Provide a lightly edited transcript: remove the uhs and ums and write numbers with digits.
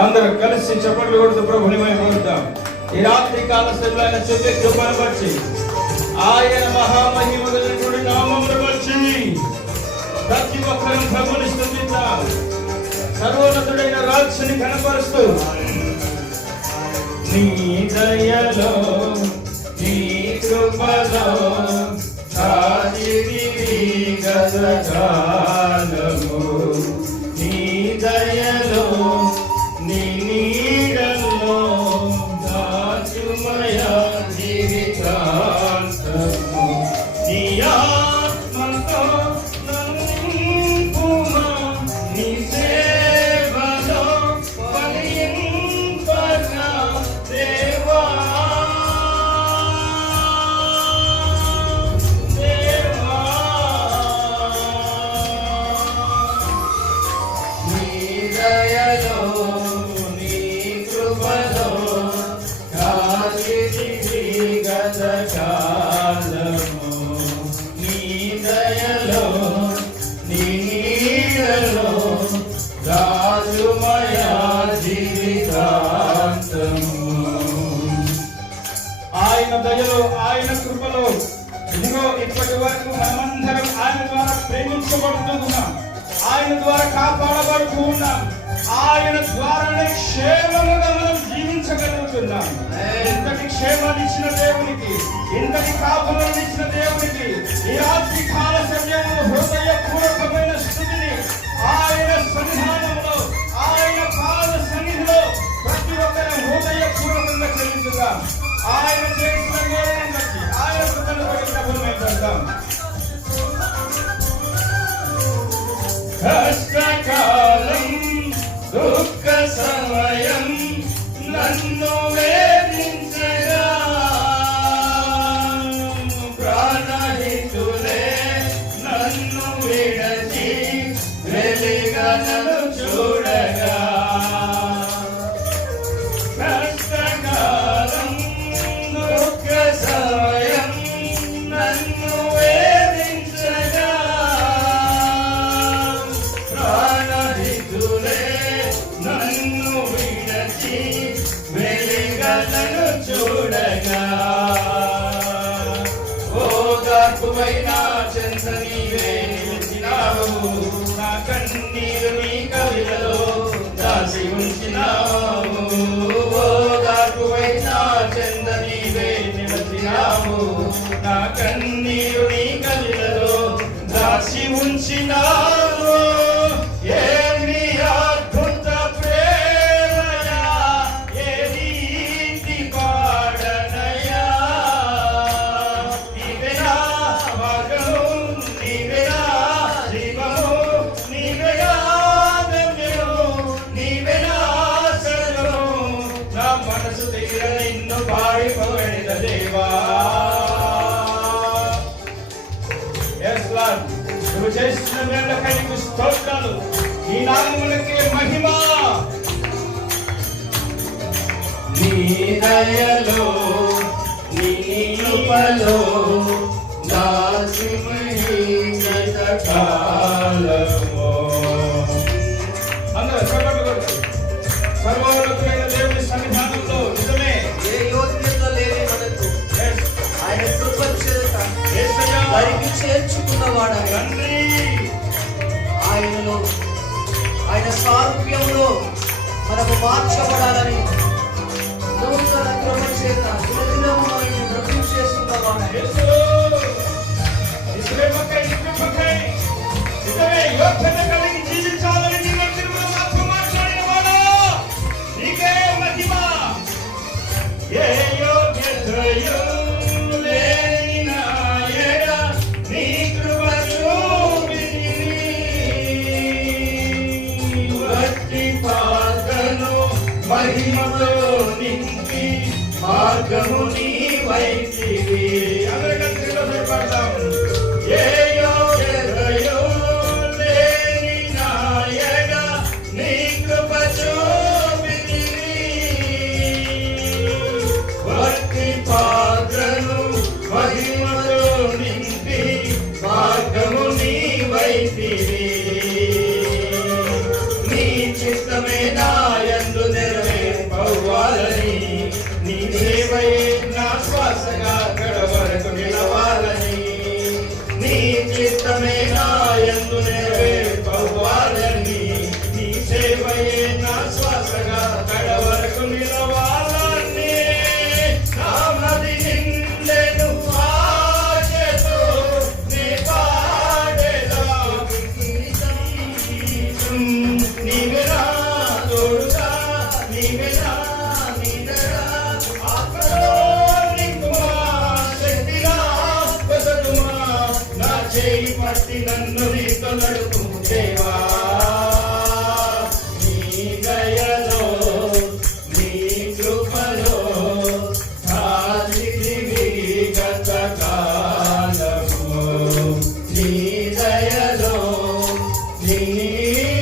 అందరూ కలిసి చప్పట్లు కొడుతూ ప్రభుని మహిమపరుద్దాం. ఈ రాత్రి కాల సమయంలో ఆయన చెప్పే కృపను బట్టి, ఆయన మహామహిమ కలిగినటువంటి నామమును బట్టి ప్రతి ఒక్కరం ప్రభుని స్తుతిద్దాం. సర్వోన్నతుడైన రాజుని కనపరుస్తూ, నీ దయలో నీ కృపలో గతకాలము, నీ దయలో నీ నీడలో దాచుమయ జీవితాంతము. నీ ఆత్మతో నింపుమా, నీ సేవలో ఫలింపగా దేవా. ఆయన దయలో, ఆయన కృపలో ఇదిగో ఇప్పటి వరకు మనమందరం ఆయన ద్వారా ప్రేమించబడుతూ ఉన్నాం, ఆయన ద్వారా కాపాడబడుతూ ఉన్నాం, ఆయన ద్వారానే క్షేమముగా మనం జీవించగలుగుతున్నాం. ఇంతటి క్షేమాన్ని ఇచ్చిన దేవునికి, ఇంతటి కాపులను ఇచ్చిన దేవునికి ఈ రాత్రి కాల సమయంలో హృదయపూర్వకమైన స్థుతిని ఆయన సన్నిధానంలో, ఆయన పాద సన్నిధిలో ప్రతి ఒక్కరి హృదయపూర్వకంగా చెల్లించుదాం. ఆయన చేసిన మేలును బట్టి, ఆయన కృపను బట్టి ప్రభువును మెచ్చుదాం. కష్టకాలం దుఃఖ సమయం నన్ను వేధించగా, ప్రాణహితులే నన్ను విడచి వెలిగా నన్ను చూడగా, కష్టకాలం దుఃఖ సమయం నన్ను వేధించగా, ప్రాణహితులే నన్ను విడచి వెలిగలను చూడగా, ఓదార్పువైన చెంత నీవే నిలిచినావు, నా కన్నీరు నీ కవిలలో దాచి ఉంచినావు. ఓదార్పువైన చెంత నీవే నిలిచినావు, నా కన్నీరు నీ కవిలలో దాచి ఉంచినావు. ఏమి అద్భుత ప్రేమయా, ఏ రీతి పాడనయా, నీవేనా మార్గము, నీవేనా జీవము, నీవేనా ధన్యము, నీవేనా శరణము, నా మనసు తీర నిన్ను పాడిపోయిన దేవా. నువ్వు చేసిన మేళ్ళకై నీకు స్తోత్రాలు, నీ నామములకే మహిమ. నీ దయలో నీ కృపలో దాచిమయి గతకాలము. అందరూ చప్పట్లు కొట్టు. సర్వోన్నతుడైన దేవుని సన్నిధానంలో నిజమే ఏ యోగ్యత లేని మనకు ఆయన కృప చేత వారికి చేర్చుకున్నవాడు తండ్రి. ఆయనలో, ఆయన సారూప్యంలో మనకు మార్చబడాలని నూతన కృప చేత దినదినము ఆయన్ని వృద్ధి చేస్తున్నవాడు. యోగ్యత కలిగి జీవించాలని నీవు తిరుమల మాతో మాట్లాడినవాడా, నీకే మహిమ. ఏ యోగ్యతయు లేని నా ఎడ నీ కృప చూపితివి, వట్టి పాత్రను మహిమతో నింపి మార్గము నీవైతివి. అందరికీ పడతాం. ఏ యోగ్యతయు లేని నా ఎడ నీ కృప చూపితివి, వట్టి పాత్రను మహిమతో నింపి మార్గము నీవైతివి. నీ